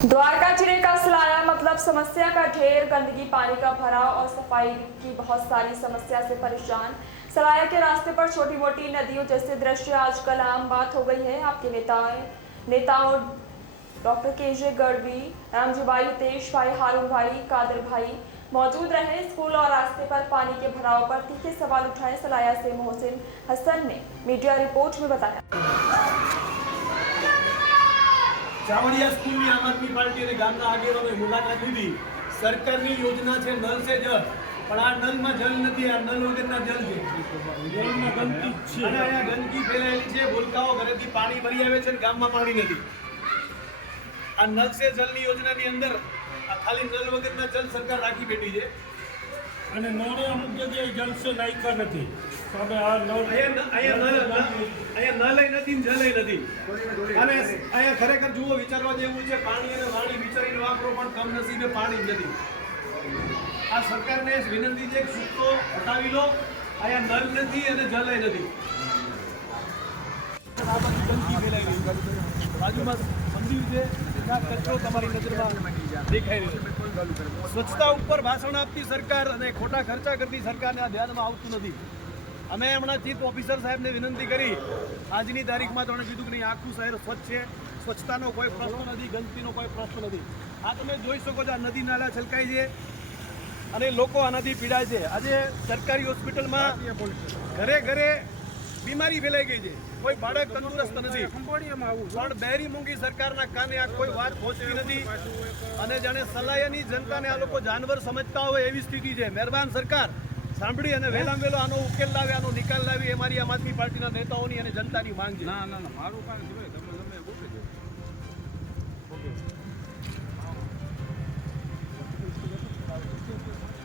द्वारका जिले का सलाया मतलब समस्या का ढेर, गंदगी, पानी का भराव और सफाई की बहुत सारी समस्या से परेशान। सलाया के रास्ते पर छोटी मोटी नदियों जैसे दृश्य आजकल आम बात हो गई है। आपके नेताओं डॉक्टर केजे गढ़वी, रामजी भाई, हितेश भाई, हारून भाई, कादर भाई मौजूद रहे। स्कूल और रास्ते पर पानी के भराव पर तीखे सवाल उठाए। सलाया से मोहसिन हसन ने मीडिया रिपोर्ट में बताया। चावड़िया स्कूल में आम आदमी पार्टी અને ગામના આગેવાનોએ મુલાકાત લીધી। સરકારની યોજના છે નલ સે જલ, પણ આ નલમાં જલ નથી, આ નલ વગરના જલ છે। જલમાં ગંદકી છે અને અહીંયા ગંદકી ફેલાયેલી છે। ભૂલકાઓ ઘરેથી પાણી ભરી આવે છે અને ગામમાં પાણી નથી। આ નલ સે જલની યોજનાની અંદર આ ખાલી નલ વગરના જલ સરકાર રાખી બેઠી છે અને નળે અમુક જગ્યાએ જલ સે લાયકા નથી। સામે આ નળ અહીંયા નલય નથી ને જલય નથી। અને અહીંયા ખરેખર જુઓ, વિચારવા જેવું છે। પાણી અને વાણી વિચારીને વાપરો, પણ કમનસીબે પાણી જ નથી। આ સરકારને વિનંતી છે કે સૂકો હટાવી લો। અહીંયા નલ નથી અને જલય નથી। આ બધી ગંદકી ફેલાઈ રહી છે। બાજુમાં મંદિર છે, ત્યાં કચરો તમારી નજરમાં દેખાઈ રહ્યો છે। સ્વચ્છતા ઉપર ભાષણ આપતી સરકાર અને ખોટા ખર્ચા કરતી સરકારને આ ધ્યાનમાં આવતું નથી। અમે હમણાં ચીફ ઓફિસર સાહેબને વિનંતી કરી, આજની તારીખમાં તો કીધું કે નહીં, આખું શહેર સ્વચ્છ છે, સ્વચ્છતાનો કોઈ પ્રશ્ન નથી, ગંદકીનો કોઈ પ્રશ્ન નથી। આ તમે જોઈ શકો છો, આ નદી નાળા છલકાય છે અને લોકો આનાથી પીડાય છે। આજે સરકારી હોસ્પિટલમાં ઘરે ઘરે બીમારી ફેલાઈ ગઈ છે, કોઈ બાળક તંદુરસ્ત નથી, પણ બેરી મૂંગી સરકારના કાને આ કોઈ વાત પહોંચતી નથી અને જાણે સલાયાની જનતાને આ લોકો જાનવર સમજતા હોય એવી સ્થિતિ છે। મહેરબાન સરકાર સાંભળી અને વહેલામાં વહેલો આનો ઉકેલ લાવે, આનો નિકાલ લાવી, એ મારી આમ આદમી પાર્ટીના નેતાઓની અને જનતાની માંગ છે। ના મારું કામ